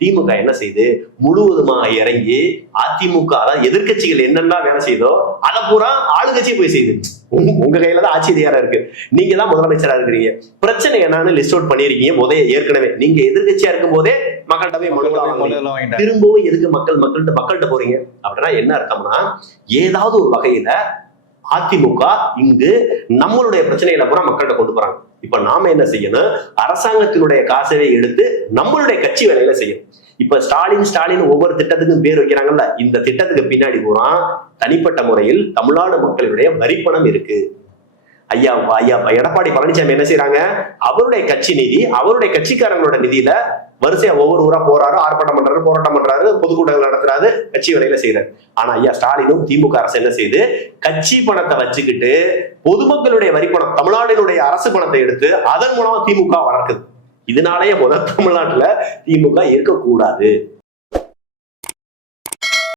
திமுக என்ன செய்யுது முழுவதுமாக இறங்கி அதிமுக அதாவது எதிர்க்கட்சிகள் என்னெல்லாம் வேலை செய்தோ அதை பூரா ஆளுங்கட்சியே போய் செய்யுது. உங்க- கையில தான் ஆட்சி அதிகாரம் இருக்கு. நீங்க தான் முதலமைச்சரா இருக்கிறீங்க. பிரச்சனை என்னன்னு லிஸ்ட் அவுட் பண்ணிருக்கீங்க. முதைய ஏற்கனவே. நீங்க எதிர்க்கட்சியா இருக்கும் போதே மக்கள்கிட்ட போய் திரும்பவும் எதுக்கு மக்கள் மக்கள்கிட்ட மக்கள்கிட்ட போறீங்க? அப்படின்னா என்ன அர்த்தம்னா ஏதாவது ஒரு வகையில அதிமுக இங்கு நம்மளுடைய பிரச்சனைகளை பூரா மக்கள்கிட்ட கொண்டு போறாங்க. இப்ப நாம என்ன செய்யணும்? அரசாங்கத்தினுடைய காசவே எடுத்து நம்மளுடைய கட்சி வேலையில செய்யணும். இப்ப ஸ்டாலின் ஸ்டாலின் ஒவ்வொரு திட்டத்துக்கும் பேர் வைக்கிறாங்கல்ல இந்த திட்டத்துக்கு பின்னாடி பூரா தனிப்பட்ட முறையில் தமிழ்நாடு மக்களுடைய வரிப்பணம் இருக்கு. ஐயா ஐயா எடப்பாடி பழனிசாமி என்ன செய்யறாங்க அவருடைய கட்சி நிதி அவருடைய கட்சிக்காரங்களோட நிதியில வரிசையா ஒவ்வொரு ஊரா போறாரு ஆர்ப்பாட்டம் பண்றாரு போராட்டம் பண்றாரு பொதுக்கூட்டங்கள் நடத்துறாரு கட்சி வேலையில செய்யறாரு ஆனா ஐயா ஸ்டாலினும் திமுக அரசு என்ன செய்யுது கட்சி பணத்தை வச்சுக்கிட்டு பொதுமக்களுடைய வரிப்பணம் தமிழ்நாட்டினுடைய அரசு பணத்தை எடுத்து அதன் மூலமா திமுக வளர்க்குது. இதனாலேயே முதல் தமிழ்நாட்டுல திமுக இருக்கக்கூடாது.